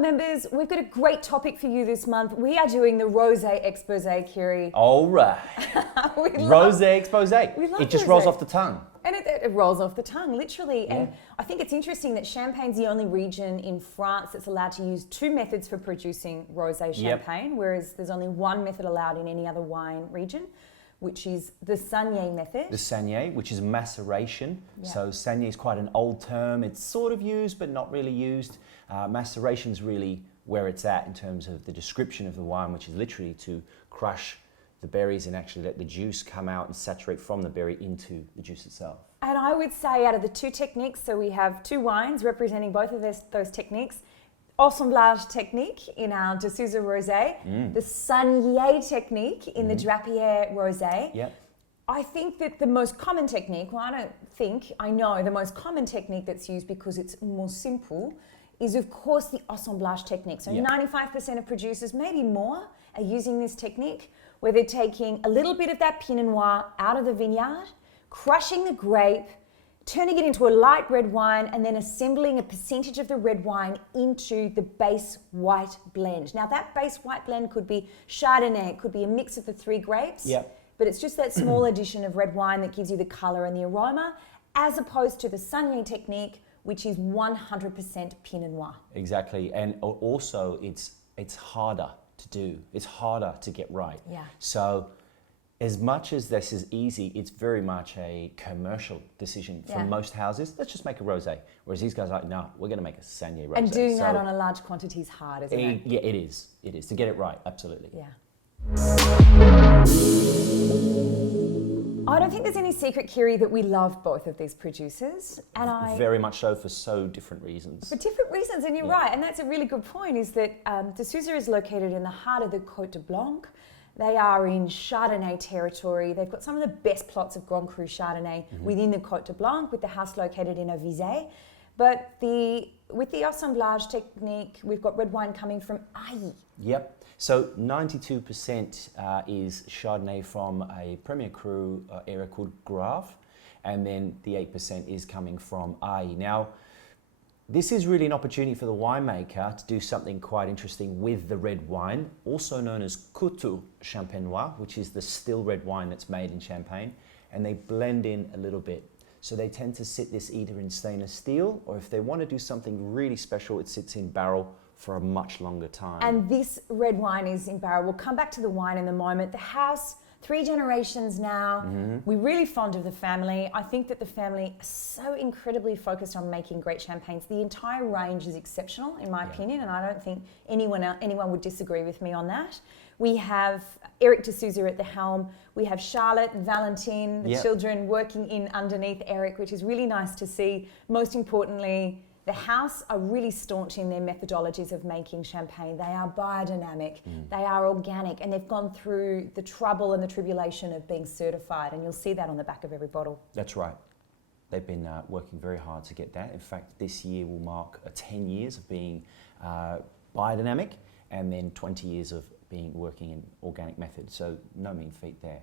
Club members, we've got a great topic for you this month. We are doing the Rosé Expose, Kiri. All right. Rosé Expose. It just rolls off the tongue. And it rolls off the tongue, literally. Yeah. And I think it's interesting that Champagne's the only region in France that's allowed to use two methods for producing rosé champagne, whereas there's only one method allowed in any other wine region, which is the Saignée method. The Saignée, which is maceration. So Saignée is quite an old term. It's sort of used, but not really used. Maceration is really where it's at in terms of the description of the wine, which is literally to crush the berries and actually let the juice come out and saturate from the berry into the juice itself. And I would say out of the two techniques, so we have two wines representing both of those techniques. Assemblage technique in our de Sousa Rosé, the Saignée technique in the Drappier Rosé. Yep. I think that the most common technique, I know the most common technique that's used because it's more simple, is of course the assemblage technique. So 95% of producers, maybe more, are using this technique where they're taking a little bit of that Pinot Noir out of the vineyard, crushing the grape, turning it into a light red wine, and then assembling a percentage of the red wine into the base white blend. Now that base white blend could be Chardonnay, it could be a mix of the three grapes, but it's just that small addition of red wine that gives you the color and the aroma, as opposed to the Saignée technique, which is 100% Pinot Noir. Exactly, and also it's harder to do. It's harder to get right. Yeah. So as much as this is easy, it's very much a commercial decision for most houses. Let's just make a rosé. Whereas these guys are like, no, we're going to make a Saignée rosé. And doing that on a large quantity is hard, isn't it? Yeah, it is. It is. To get it right, absolutely. Yeah. I don't think there's any secret, Kiri, that we love both of these producers. And very much so, for so different reasons. For different reasons, and you're right. And that's a really good point, is that de Sousa is located in the heart of the Côte de Blanc. They are in Chardonnay territory. They've got some of the best plots of Grand Cru Chardonnay within the Côte de Blanc, with the house located in Ovizé. But with the assemblage technique, we've got red wine coming from Ailly. Yep. So 92% is Chardonnay from a Premier Cru area called Grave, and then the 8% is coming from Ailly. Now, this is really an opportunity for the winemaker to do something quite interesting with the red wine, also known as couteau champenois, which is the still red wine that's made in Champagne, and they blend in a little bit. So they tend to sit this either in stainless steel, or if they want to do something really special, it sits in barrel for a much longer time. And this red wine is in barrel. We'll come back to the wine in a moment. The house, 3 generations now. We're really fond of the family. I think that the family are so incredibly focused on making great champagnes. The entire range is exceptional, in my opinion, and I don't think anyone would disagree with me on that. We have Eric de Sousa at the helm. We have Charlotte and Valentine, the children, working in underneath Eric, which is really nice to see. Most importantly, the house are really staunch in their methodologies of making champagne. They are biodynamic, they are organic, and they've gone through the trouble and the tribulation of being certified, and you'll see that on the back of every bottle. That's right. They've been working very hard to get that. In fact, this year will mark 10 years of being biodynamic, and then 20 years of working in organic method. So no mean feat there.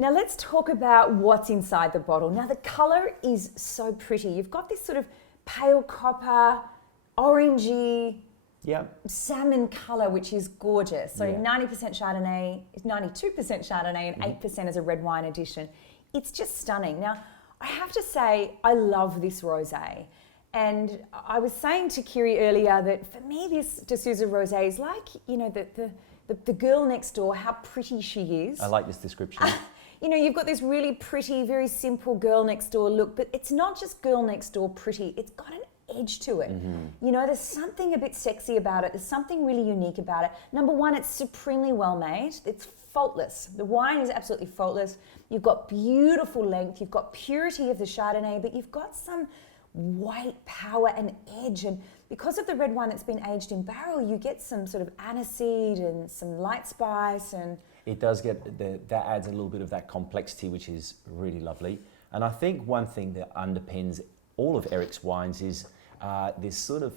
Now let's talk about what's inside the bottle. Now the colour is so pretty. You've got this sort of pale copper, orangey, salmon colour, which is gorgeous. So 90% Chardonnay, 92% Chardonnay, and 8% as a red wine addition. It's just stunning. Now I have to say, I love this rosé. And I was saying to Kiri earlier that for me, this de Sousa Rosé is like, you know, the girl next door, how pretty she is. I like this description. You know, you've got this really pretty, very simple girl next door look, but it's not just girl next door pretty, it's got an edge to it. You know, there's something a bit sexy about it. There's something really unique about it. Number one, it's supremely well made. It's faultless. The wine is absolutely faultless. You've got beautiful length. You've got purity of the Chardonnay, but you've got some weight, power, and edge. And because of the red wine that's been aged in barrel, you get some sort of aniseed and some light spice, and it does get that adds a little bit of that complexity, which is really lovely. And I think one thing that underpins all of Eric's wines is this sort of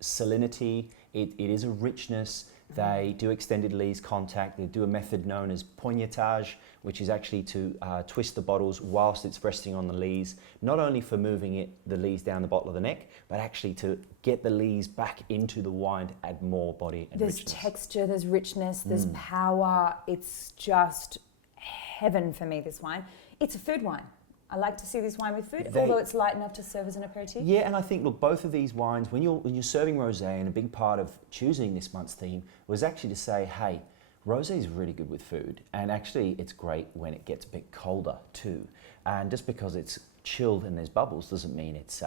salinity. It is a richness. They do extended lees contact. They do a method known as poignetage, which is actually to twist the bottles whilst it's resting on the lees, not only for moving the lees down the bottle of the neck, but actually to get the lees back into the wine to add more body and There's richness. texture, there's richness, there's power. It's just heaven for me, this wine. It's a food wine. I like to see this wine with food, although it's light enough to serve as an aperitif. Yeah, and I think, look, both of these wines, when you're serving rosé, and a big part of choosing this month's theme was actually to say, hey, rosé is really good with food, and actually it's great when it gets a bit colder too. And just because it's chilled and there's bubbles doesn't mean it's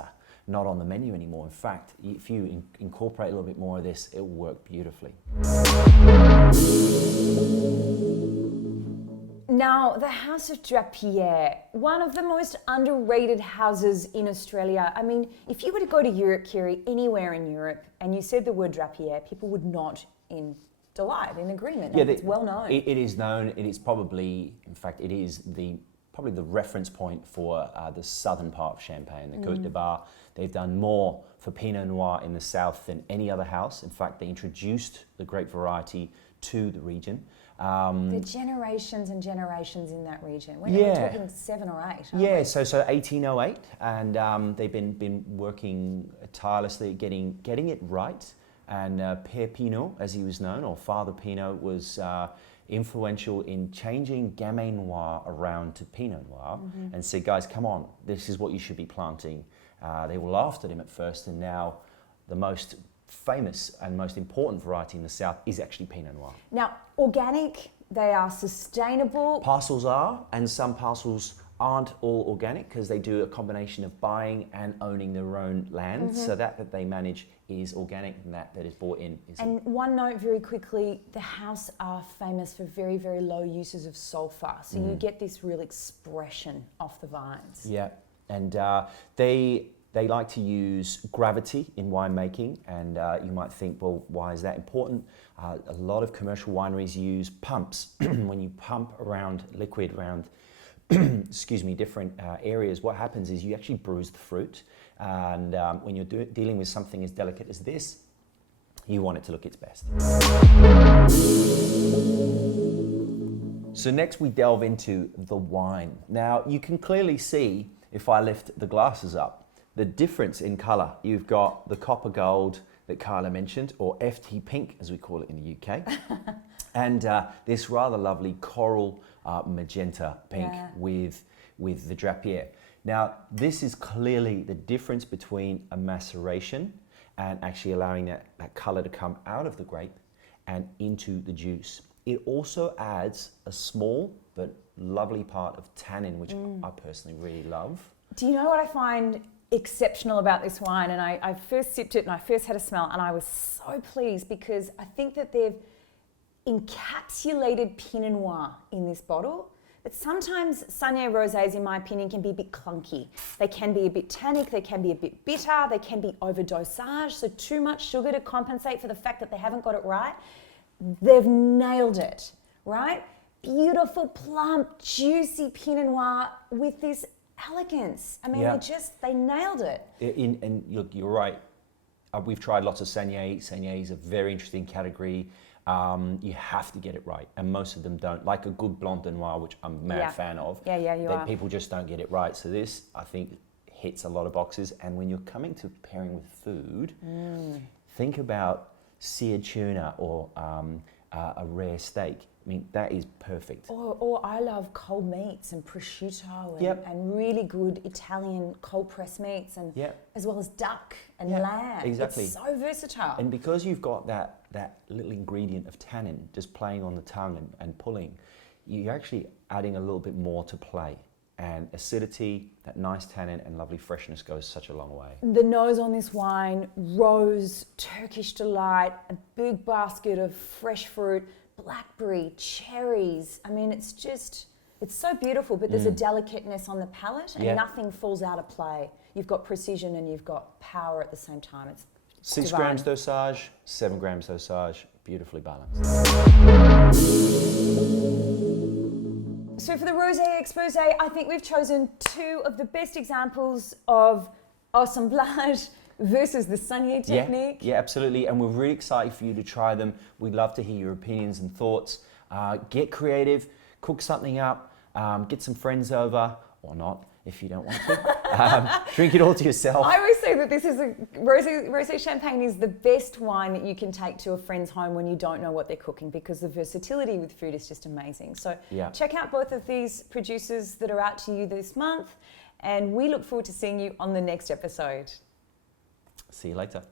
not on the menu anymore. In fact, if you incorporate a little bit more of this, it will work beautifully. Now, the House of Drappier, one of the most underrated houses in Australia. I mean, if you were to go to Europe, Kiri, anywhere in Europe, and you said the word Drappier, people would nod in delight, in agreement. Yeah, it's well known. It is known. It is probably, in fact, it is probably the reference point for the southern part of Champagne, the Côte de Bar. They've done more for Pinot Noir in the south than any other house. In fact, they introduced the grape variety to the region. The generations and generations in that region. We're talking 7 or 8. Yeah, so 1808, and they've been working tirelessly at getting it right. And Père Pinot, as he was known, or Father Pinot, was influential in changing Gamay Noir around to Pinot Noir, and said, guys, come on, this is what you should be planting. They were laughed at him at first, and now the most famous and most important variety in the south is actually Pinot Noir. Now, organic, they are sustainable. Parcels are, and some parcels aren't all organic because they do a combination of buying and owning their own land. So that they manage is organic, and that is bought in. And one note very quickly, the house are famous for very, very low uses of sulphur. So you get this real expression off the vines. Yeah, and they like to use gravity in winemaking, and you might think, well, why is that important? A lot of commercial wineries use pumps. When you pump around liquid around, different areas, what happens is you actually bruise the fruit. And when you're dealing with something as delicate as this, you want it to look its best. So next we delve into the wine. Now you can clearly see, if I lift the glasses up, the difference in colour. You've got the copper gold that Carla mentioned, or FT pink as we call it in the UK, and this rather lovely coral magenta pink with the Drappier. Now this is clearly the difference between a maceration and actually allowing that colour to come out of the grape and into the juice. It also adds a small but lovely part of tannin, which I personally really love. Do you know what I find exceptional about this wine? And I first sipped it and I first had a smell, and I was so pleased because I think that they've encapsulated Pinot Noir in this bottle. But sometimes Saignée rosés, in my opinion, can be a bit clunky. They can be a bit tannic, they can be a bit bitter, they can be overdosage, so too much sugar to compensate for the fact that they haven't got it right. They've nailed it, right? Beautiful, plump, juicy Pinot Noir with this elegance. I mean, they nailed it. And look, you're right. We've tried lots of Saignée. Saignée is a very interesting category. You have to get it right, and most of them don't. Like a good Blanc de Noir, which I'm a mad fan of. People just don't get it right. So this, I think, hits a lot of boxes. And when you're coming to pairing with food, think about seared tuna or a rare steak. I mean, that is perfect. Or I love cold meats and prosciutto and really good Italian cold pressed meats, and as well as duck and lamb. Exactly. It's so versatile. And because you've got that little ingredient of tannin just playing on the tongue and pulling, you're actually adding a little bit more to play. And acidity, that nice tannin and lovely freshness goes such a long way. The nose on this wine, rose, Turkish delight, a big basket of fresh fruit, blackberry, cherries. I mean, it's so beautiful, but there's a delicateness on the palate, and nothing falls out of play. You've got precision and you've got power at the same time. It's 6 divine. grams dosage, 7 grams dosage, beautifully balanced. So for the Rosé Exposé, I think we've chosen 2 of the best examples of Assemblage versus the Saignée technique. Yeah, absolutely. And we're really excited for you to try them. We'd love to hear your opinions and thoughts. Get creative, cook something up, get some friends over, or not if you don't want to. Drink it all to yourself. I always say that this is rosé champagne is the best wine that you can take to a friend's home when you don't know what they're cooking, because the versatility with food is just amazing. So check out both of these producers that are out to you this month, and we look forward to seeing you on the next episode. See you later.